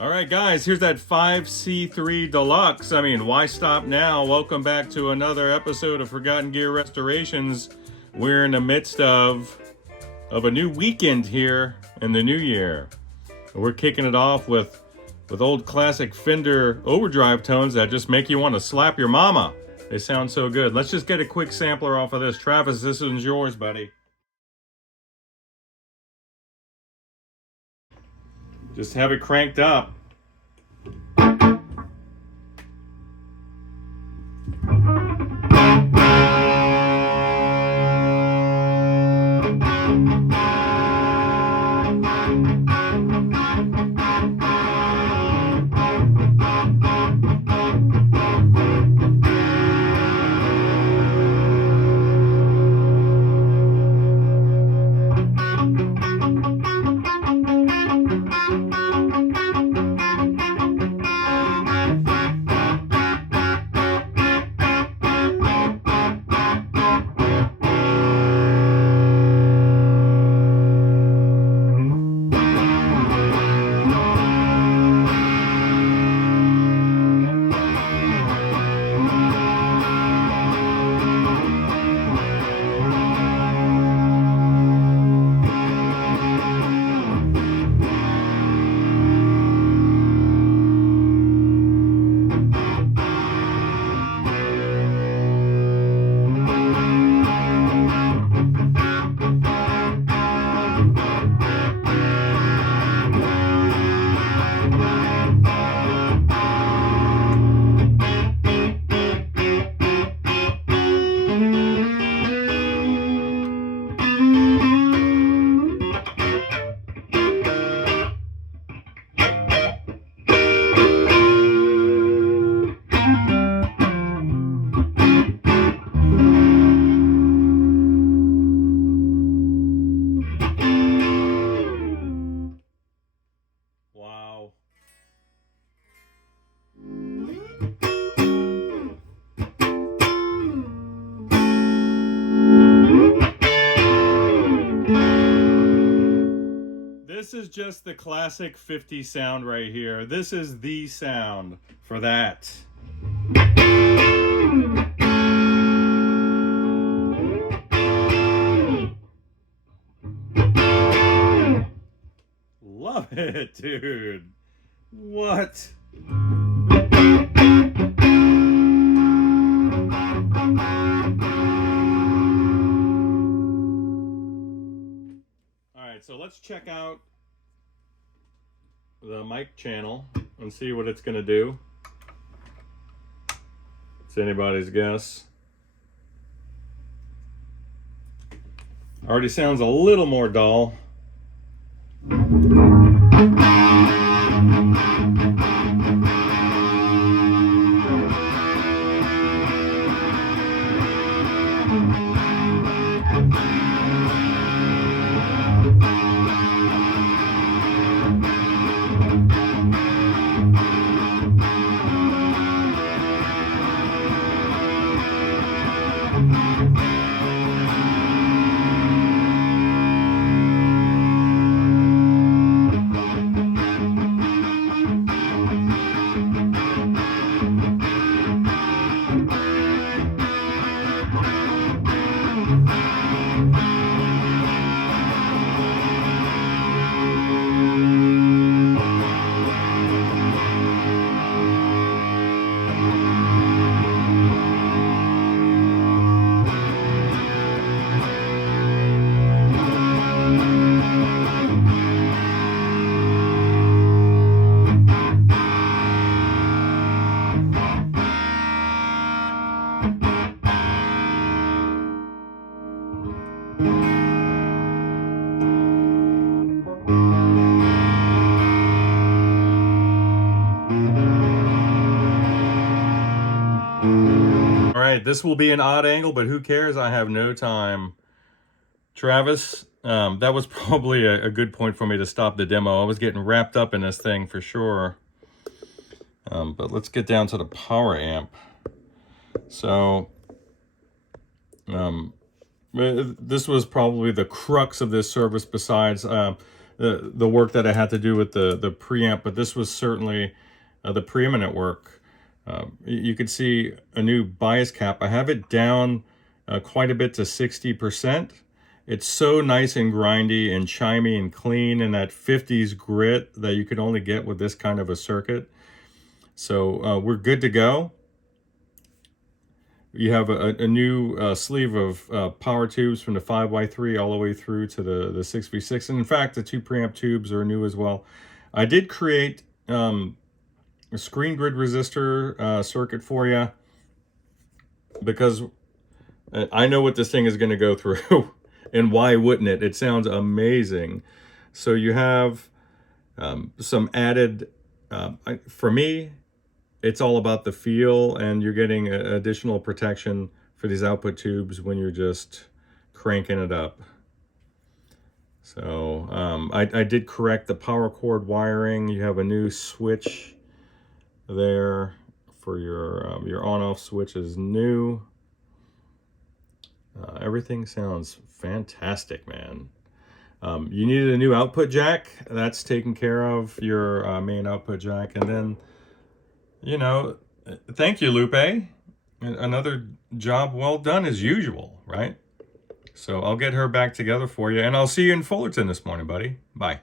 All right, guys, here's that 5C3 Deluxe. I mean, why stop now? Welcome back to another episode of Forgotten Gear Restorations. We're in the midst of a new weekend here in the new year. We're kicking it off with old classic Fender overdrive tones that just make you want to slap your mama. They sound so good. Let's just get a quick sampler off of this. Travis, this is yours, buddy. Just have it cranked up. Wow. This is just the classic 50 sound right here. This is the sound for that. Love it, dude. What? Alright, so let's check out the mic channel and see what it's gonna do. It's anybody's guess. Already sounds a little more dull. Alright, this will be an odd angle, but who cares? I have no time. Travis, that was probably a good point for me to stop the demo. I was getting wrapped up in this thing for sure. But let's get down to the power amp. So, this was probably the crux of this service besides the work that I had to do with the preamp, but this was certainly the preeminent work. You could see a new bias cap. I have it down quite a bit to 60%. It's so nice and grindy and chimey and clean, and that 50's grit that you could only get with this kind of a circuit. So we're good to go. You have a new sleeve of power tubes from the 5Y3 all the way through to the 6V6. And in fact, the 2 preamp tubes are new as well. I did create a screen grid resistor circuit for you because I know what this thing is going to go through. And why wouldn't it? It sounds amazing. So you have some added, for me, it's all about the feel, and you're getting additional protection for these output tubes when you're just cranking it up. So I did correct the power cord wiring. You have a new switch there for your on-off switch is new. Everything sounds fantastic, man. You needed a new output jack. That's taken care of, your main output jack. And then, you know, thank you, Lupe. Another job well done as usual, right? So I'll get her back together for you, and I'll see you in Fullerton this morning, buddy. Bye.